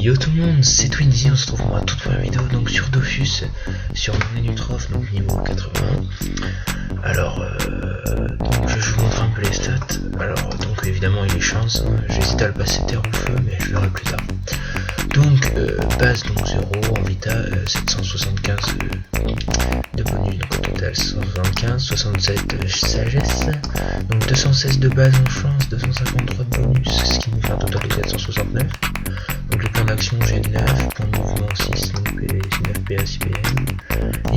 Yo tout le monde, c'est Twinzy, on se retrouve pour ma toute première vidéo donc sur Dofus, sur le menu Trof, donc niveau 80. Alors, donc je vous montre un peu les stats. Alors, donc évidemment il y a chance, j'hésite à le passer terre ou feu, mais je verrai plus tard. Donc, base donc 0, en vita 775 de bonus, donc au total 175, 67 sagesse, donc 216 de base en chance, 253 de bonus, ce qui nous fait un total de 469. Donc les points d'action G9, points de mouvement 6, donc 9 PA, 6 PM.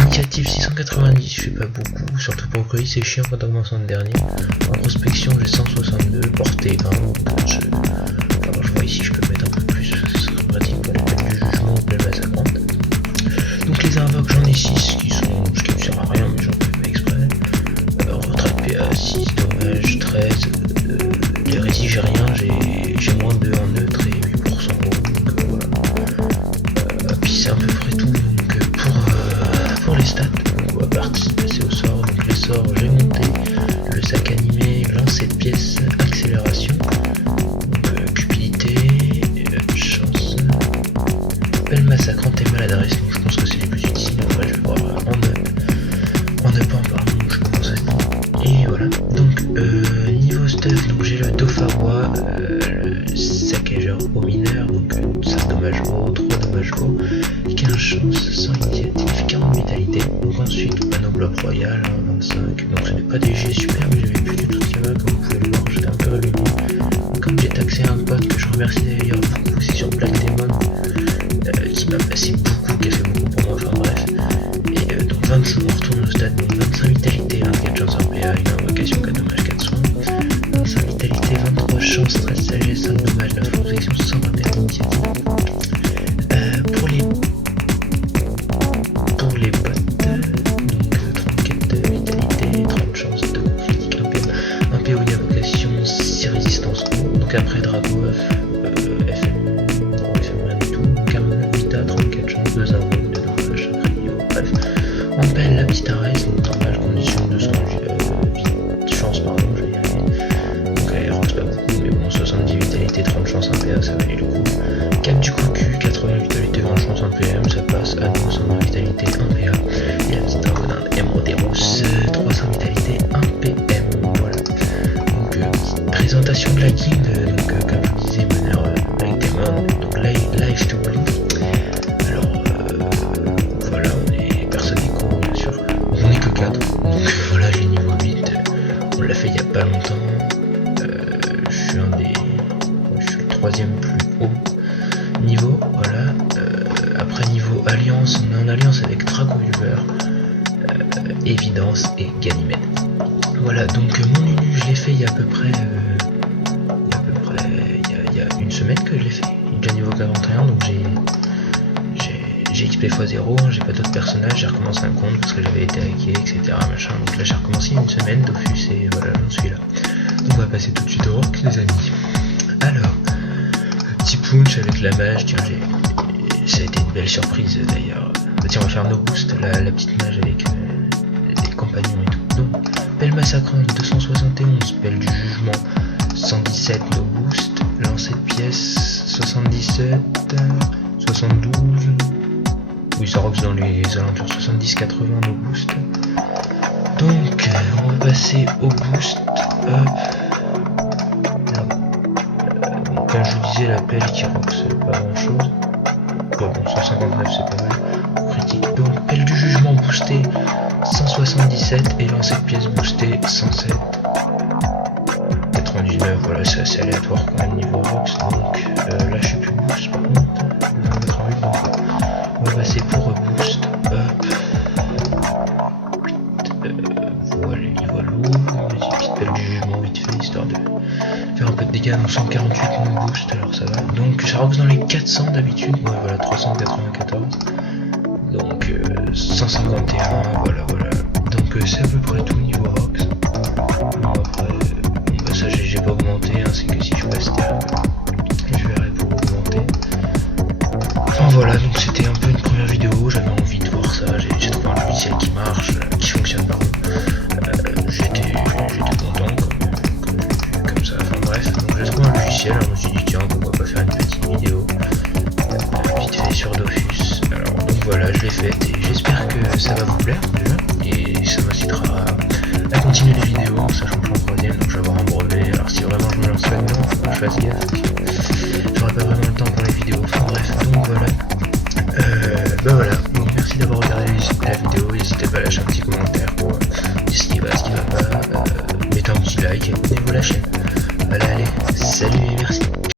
Initiative 690, je fais pas beaucoup, surtout pour le c'est chiant quand on commence en dernier. En prospection j'ai 162, portée 20, donc je vois ici je peux mettre un peu plus, ce serait pratique pour les peines du jugement ou pleine masse à 50. Donc les invoques j'en ai 6 qui sont, ce qui ne sert à rien mais j'en fais pas exprès. Retraite PA 6, dommage 13, les résis j'ai rien, j'ai moins 2 en neutre et 8% haut, donc voilà. Puis c'est à peu près tout, donc pour les stats, on va passer au sort, donc les sorts j'ai monté, le sac animé, lancer de pièces, accélération, donc cupidité, chance, belle massacrante et maladresse, donc je pense que c'est les plus utiles, après je vais voir en up pardon, je commence à... Et voilà, donc niveau stuff, donc j'ai le Dofawa, le saccageur au mineur, donc 5 dommages gros, 3 dommages gros, 15 chances, 100 initiative, 40 vitalité. Donc ensuite panneau bloc royal, 25, donc ce n'est pas des G super, mais j'avais plus du tout ce qu'il y avait, comme vous pouvez le voir, j'étais un peu allumé. Comme j'ai taxé un pote que je remercie d'ailleurs beaucoup, c'est sur Black Demon, qui m'a passé beaucoup, qui a fait beaucoup pour moi, enfin bref. Et donc 25, on retourne au stade, donc 25 vitalité, 24 chances en PA, une invocation, 4 dommages, 4 soins. 25 vitalité, 23 chances, 13 sagesse, 5 dommages, 9 protection, 121 initiative. Pour les bottes, donc 34 vitalité, 30 chances, 2 critique, 1 PO, une invocation, 6 résistance haut. Donc après Drago, FM, rien du tout. 49 vita, 34 chances, 2 invoques, 2 dommages, bref. On pèle la petite Arès, donc normal, condition 200 chance, pardon, je vais y arriver. Donc elle rentre pas beaucoup, mais bon, 70 vitalité, 30 chances, 1 PA, ça valait le coup. Cap du cocu, 80 vitalité, 20 chances, 1 PM, ça passe. À 100 vitalité, 1 PA. Et la petite dragonade Emerauderos, 300 vitalité, 1 PM. Voilà. Donc présentation de la guilde, donc comme je vous disais, meneur Black Demon, donc live to blue. Alors voilà, on est personne éco bien sûr. On est que 4, donc voilà, j'ai niveau 8. On l'a fait il y a pas longtemps. Je suis le 3ème plus haut niveau, voilà. Après niveau alliance, on est en alliance avec Dragolver, Évidence et Ganymède. Voilà, donc mon Unu je l'ai fait il y a à peu près il y a une semaine que je l'ai fait. Il est déjà niveau 41, donc j'ai XP x0, j'ai pas d'autres personnages, j'ai recommencé un compte parce que j'avais été hacké, etc. Machin. Donc là j'ai recommencé il y a une semaine, Dofus, et voilà, j'en suis là. Donc on va passer tout de suite au rock les amis. Alors, petit punch avec la mage, tiens, ça a été une belle surprise d'ailleurs. Tiens, on va faire nos boosts, la petite mage avec les compagnons et tout. Donc, pelle massacrante 271, pelle du jugement 117, nos boosts, lancer de pièces 77, 72, oui ça rock dans les alentours 70-80 nos boosts. Donc, on va passer au boost, hop. Comme je vous disais, la pelle qui rock c'est pas grand chose. Bon, 159 c'est pas mal. Critique. Donc pelle du jugement boosté 177 et lancer de pièces boosté 107. 99, voilà, c'est assez aléatoire quand même niveau rox. Donc là je suis plus boost par contre. On va passer pour boost. Hop. Voilà, voilà. Vas-y, petite pelle du jugement vite fait histoire de faire un peu de dégâts. Donc 148 mon boost, alors ça va. Donc ça rox dans les 400 d'habitude. Ouais, voilà, 394. Donc 151, voilà. Donc c'est à peu près tout niveau rox. Bon, après, bah, ça j'ai pas augmenté, hein, c'est que si je passe terre, je verrai pour augmenter. Enfin voilà, donc c'était un peu une première vidéo, j'avais envie de voir ça, j'ai trouvé un logiciel qui marche, qui fonctionne pardon. J'étais content comme je l'ai vu comme ça, enfin bref, donc j'ai trouvé un logiciel, je me suis dit tiens pourquoi pas faire une petite vidéo fasse gaffe, j'aurai pas vraiment le temps pour les vidéos, enfin bref, donc voilà. Bah voilà, donc merci d'avoir regardé la vidéo, n'hésitez pas à lâcher un petit commentaire.